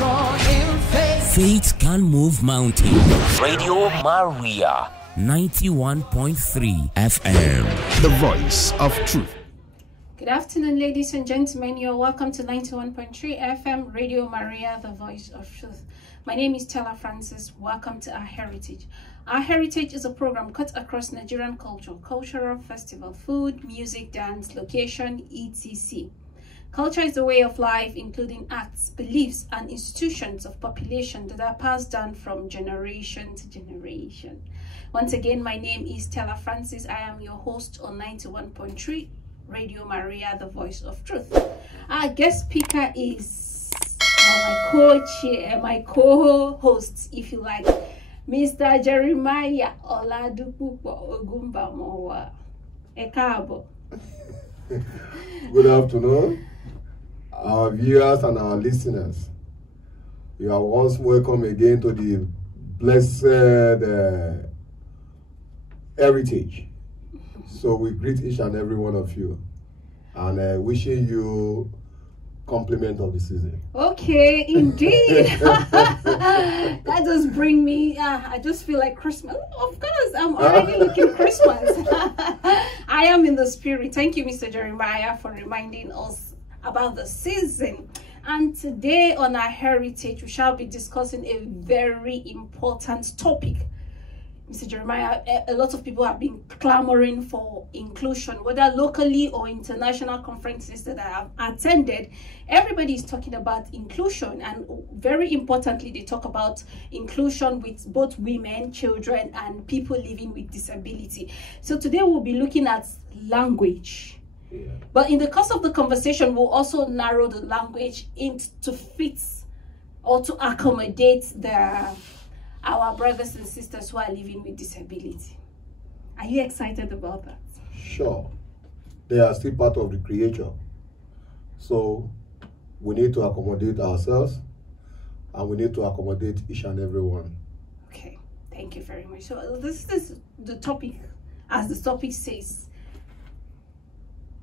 strong in faith. Faith can move mountains. Radio Maria 91.3 FM. The voice of truth. Good afternoon, ladies and gentlemen. You're welcome to 91.3 FM Radio Maria, the voice of truth. My name is Stella Francis. Welcome to Our Heritage. Our Heritage is a program cut across Nigerian culture, cultural festival, food, music, dance, location, etc. Culture is a way of life, including acts, beliefs, and institutions of population that are passed down from generation to generation. Once again, my name is Stella Francis. I am your host on 91.3 Radio Maria, the voice of truth. Our guest speaker is my co-host, if you like, Mr. Jeremiah Oladupupo Ogumbamowa. Ekabo. Good afternoon, our viewers and our listeners. You are once welcome again to the blessed heritage. So we greet each and every one of you and wishing you compliment of the season. Okay, indeed. That does bring me, I just feel like Christmas. Of course, I'm already looking Christmas. I am in the spirit. Thank you, Mr. Jeremiah, for reminding us about the season. And today on Our Heritage, we shall be discussing a very important topic. Mr. Jeremiah, a lot of people have been clamoring for inclusion, whether locally or international conferences that I have attended. Everybody is talking about inclusion, and very importantly, they talk about inclusion with both women, children, and people living with disability. So today we'll be looking at language. Yeah. But in the course of the conversation, we'll also narrow the language to fit or to accommodate our brothers and sisters who are living with disability. Are you excited about that? Sure. They are still part of the creature. So we need to accommodate ourselves and we need to accommodate each and every one. Okay, thank you very much. So this is the topic, as the topic says,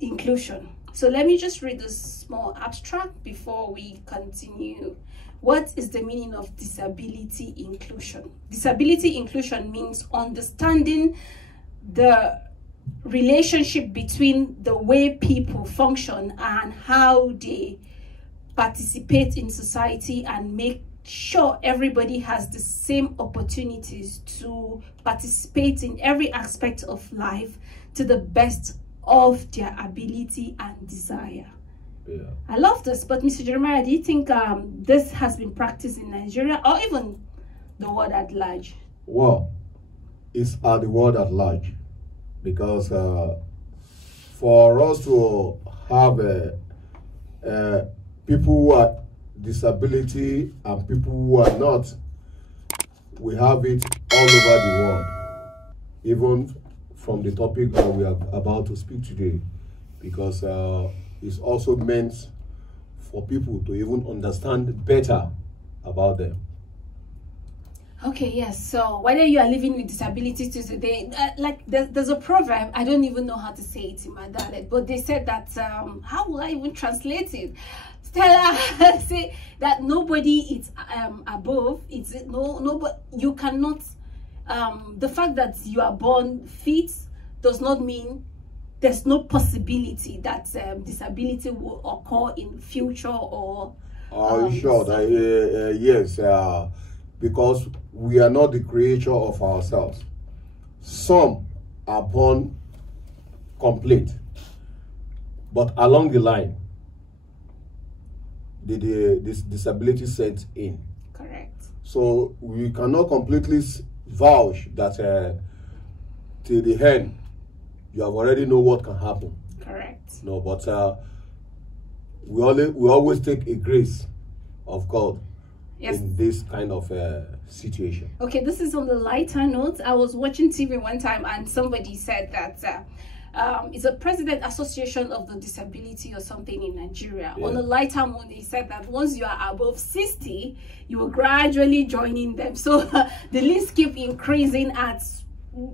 inclusion. So let me just read this small abstract before we continue. What is the meaning of disability inclusion? Disability inclusion means understanding the relationship between the way people function and how they participate in society, and make sure everybody has the same opportunities to participate in every aspect of life to the best of their ability and desire. Yeah. I love this, but Mr. Jeremiah, do you think this has been practiced in Nigeria or even the world at large? Well, it's the world at large, because for us to have people who are disability and people who are not, we have it all over the world, even from the topic that we are about to speak today, because it's also meant for people to even understand better about them. Okay, yes. So whether you are living with disabilities today, like there's a proverb, I don't even know how to say it in my dialect, but they said that, how will I even translate it? Stella say that nobody is above. It's no, but you cannot. The fact that you are born fit does not mean there's no possibility that disability will occur in future or. Sure, yes, because we are not the creator of ourselves. Some are born complete, but along the line, this disability sets in. Correct. So we cannot completely vouch that till the end you have already know what can happen. Correct. No, but we always take a grace of God. Yes. In this kind of situation. Okay, this is on the lighter note. I was watching TV one time and somebody said that it's a President Association of the Disability or something in Nigeria. Yeah. On the lighter note, they said that once you are above 60, you will gradually join in them. So the list keep increasing at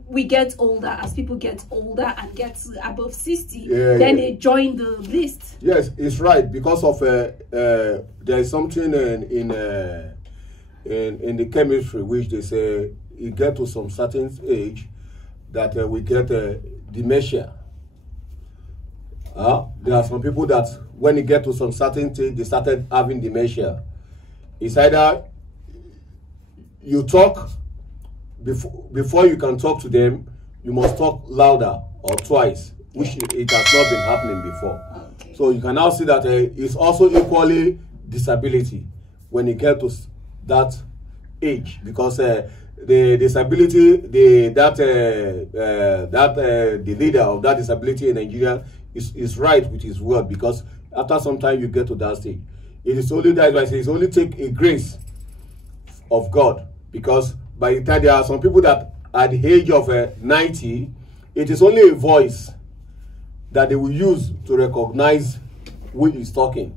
we get older, as people get older and get above 60, then they join the list. Yes, it's right, because of there is something in the chemistry which they say you get to some certain age that we get dementia. There are some people that when you get to some certain age, they started having dementia. It's either you talk, before you can talk to them, you must talk louder or twice, which it has not been happening before. Okay. So you can now see that it's also equally disability when you get to that age, because the disability, the leader of that disability in Nigeria is right with his word, because after some time you get to that stage. It is only that, I say, it's only take a grace of God, because by the time there are some people that at the age of 90, it is only a voice that they will use to recognize who is talking.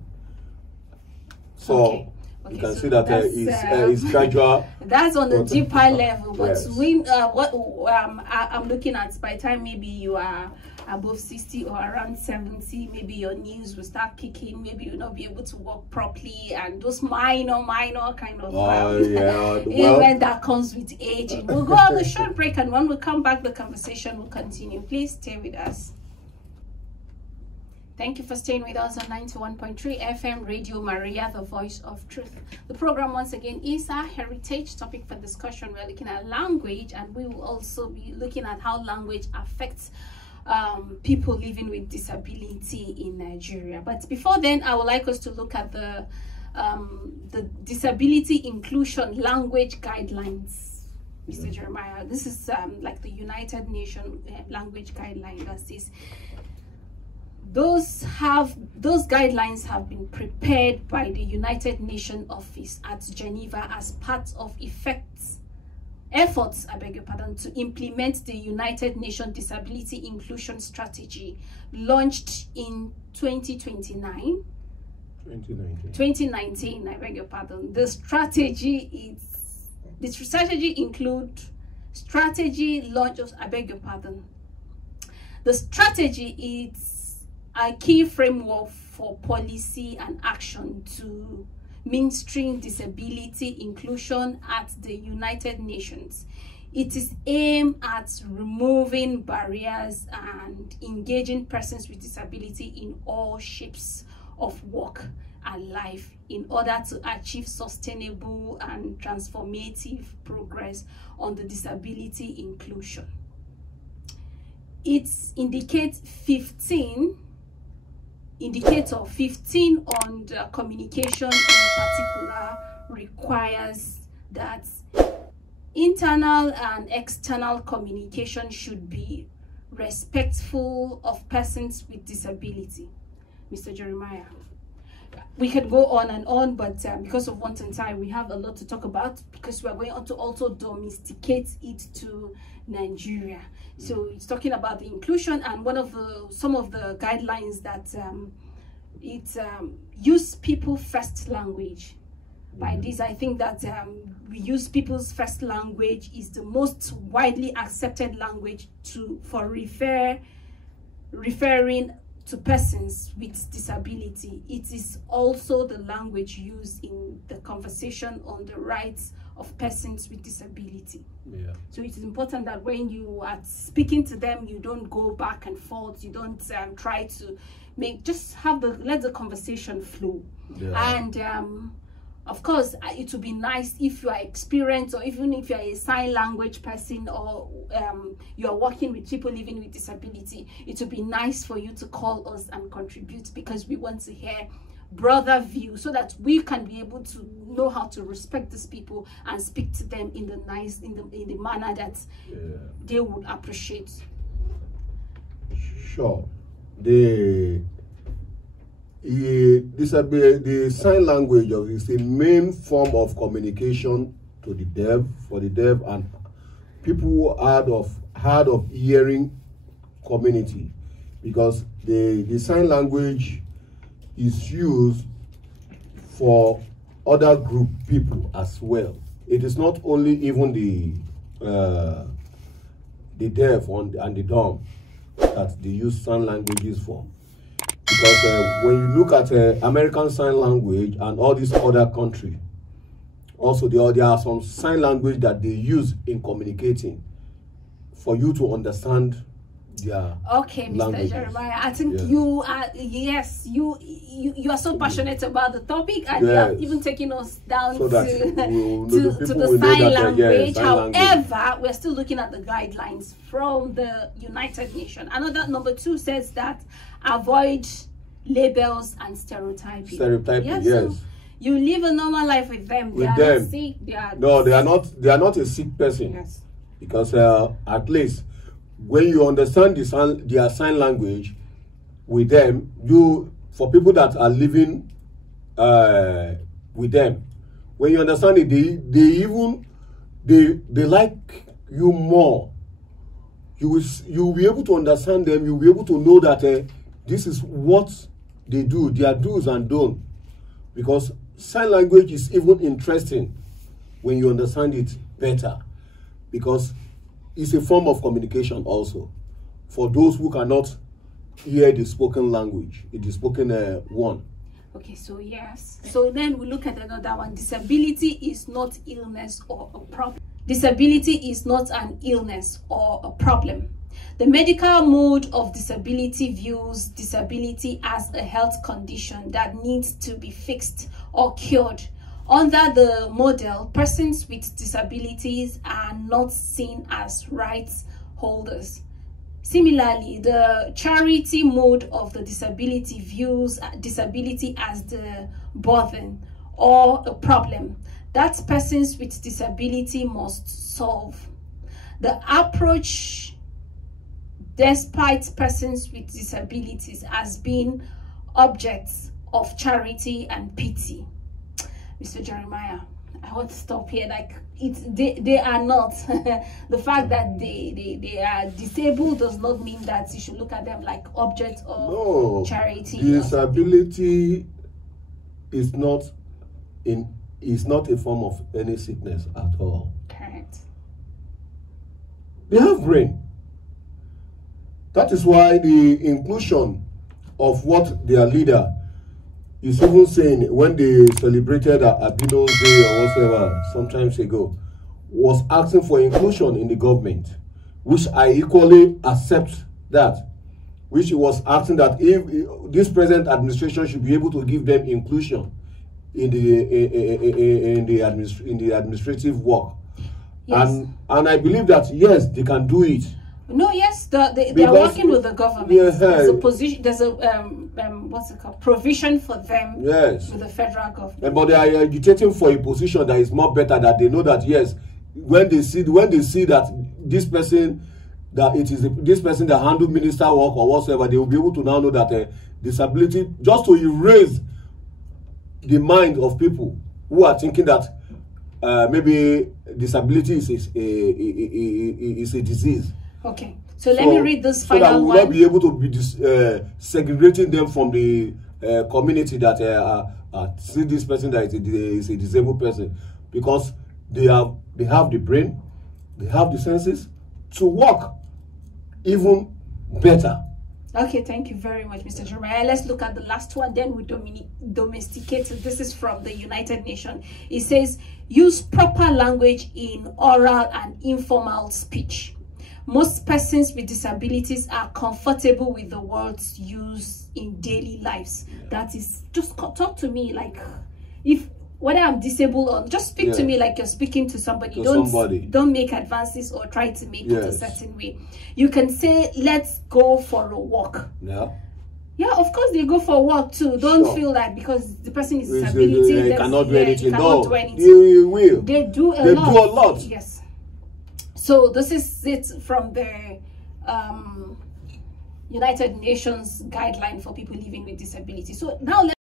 So you can see that it's gradual. That's on the deeper level, but yes. I'm looking at, by the time maybe you are above 60 or around 70, maybe your knees will start kicking, maybe you'll not be able to walk properly, and those minor kind of event that comes with aging. We'll go on a short break, and when we come back, the conversation will continue. Please stay with us. Thank you for staying with us on 91.3 FM Radio Maria, the voice of truth. The program once again is our heritage topic for discussion. We're looking at language, and we will also be looking at how language affects people living with disability in Nigeria. But before then, I would like us to look at the disability inclusion language guidelines. Mr. Jeremiah, this is like the United Nations language guideline that says those guidelines have been prepared by the United Nations office at Geneva as part of efforts, to implement the United Nations Disability Inclusion Strategy, launched in 2019. I beg your pardon. The strategy includes strategy launches. The strategy is a key framework for policy and action to mainstream disability inclusion at the United Nations. It is aimed at removing barriers and engaging persons with disability in all shapes of work and life in order to achieve sustainable and transformative progress on the disability inclusion. It indicates 15 on the communication in particular requires that internal and external communication should be respectful of persons with disability. Mr. Jeremiah, we can go on and on, but because of wanting time, we have a lot to talk about, because we are going to also domesticate it to Nigeria. So it's talking about the inclusion, and some of the guidelines that use people first language. By this, I think that we use people's first language is the most widely accepted language for referring to persons with disability. It is also the language used in the conversation on the rights of persons with disability. Yeah. So it is important that when you are speaking to them, you don't go back and forth. You don't try to let the conversation flow. Yeah. And of course, it would be nice if you are experienced, or even if you are a sign language person, or you are working with people living with disability, it would be nice for you to call us and contribute, because we want to hear broader view, so that we can be able to know how to respect these people and speak to them in the manner that they would appreciate. Sure. The sign language is the main form of communication to the deaf, and people who are hard of hearing community, because the sign language is used for other group people as well. It is not only even the deaf and the dumb that they use sign languages for. Because when you look at American Sign Language and all these other countries, also there are some sign language that they use in communicating for you to understand their okay, languages. Mr. Jeremiah, I think Yes. you are, yes, you are so passionate about the topic, and you have even taken us down So to, that to the sign language. However, we're still looking at the guidelines from the United Nations. Another number 2 says that avoid labels and stereotyping. Stereotyping, yes. So you live a normal life with them. With they are them. not sick. No, they are not a sick person. Yes. Because at least when you understand their sign language with them, for people that are living with them, when you understand it, they like you more. You will be able to understand them. You'll be able to know that this is what they do, their do's and don'ts. Because sign language is even interesting when you understand it better, because it's a form of communication also for those who cannot hear the spoken language, the spoken one. Okay, so yes. So then we look at another one. Disability is not illness or a problem. Disability is not an illness or a problem. The medical mode of disability views disability as a health condition that needs to be fixed or cured. Under the model, persons with disabilities are not seen as rights holders. Similarly, the charity mode of the disability views disability as the burden or a problem that persons with disability must solve. The approach, despite persons with disabilities as being objects of charity and pity. Mr. Jeremiah, I want to stop here. Like, they are not. The fact that they are disabled does not mean that you should look at them like objects of charity. Disability is not a form of any sickness at all. Correct. They have brain. That is why the inclusion of what their leader is even saying when they celebrated Abino's Day or whatever some time ago, was asking for inclusion in the government, which I equally accept that, which he was asking that if this present administration should be able to give them inclusion in the administrative work. Yes. And I believe that yes, they can do it. No, yes, they are working with the government. Yes, there's a position. There's a what's it called? Provision for them. Yes. With the federal government. But they are agitating for a position that is more better. That they know that yes, when they see that this person this person that handle minister work or whatsoever, they will be able to now know that disability, just to erase the mind of people who are thinking that maybe disability is a disease. Okay, so let me read this final one. So that we will not be able to be segregating them from the community that see this person that is a disabled person, because they have the brain, they have the senses to work even better. Okay, thank you very much, Mr. Jeremiah. Let's look at the last one, then we domesticate it. This is from the United Nations. It says, use proper language in oral and informal speech. Most persons with disabilities are comfortable with the words used in daily lives. That is, just talk to me like, whether I'm disabled or just speak to me like you're speaking to somebody. Don't make advances or try to make it a certain way. You can say, let's go for a walk. Yeah, of course they go for a walk too. Don't feel that because the person is disability, they cannot do anything. Cannot do anything. You will. They do a lot. Yes. So this is it from the United Nations guideline for people living with disability. So now let's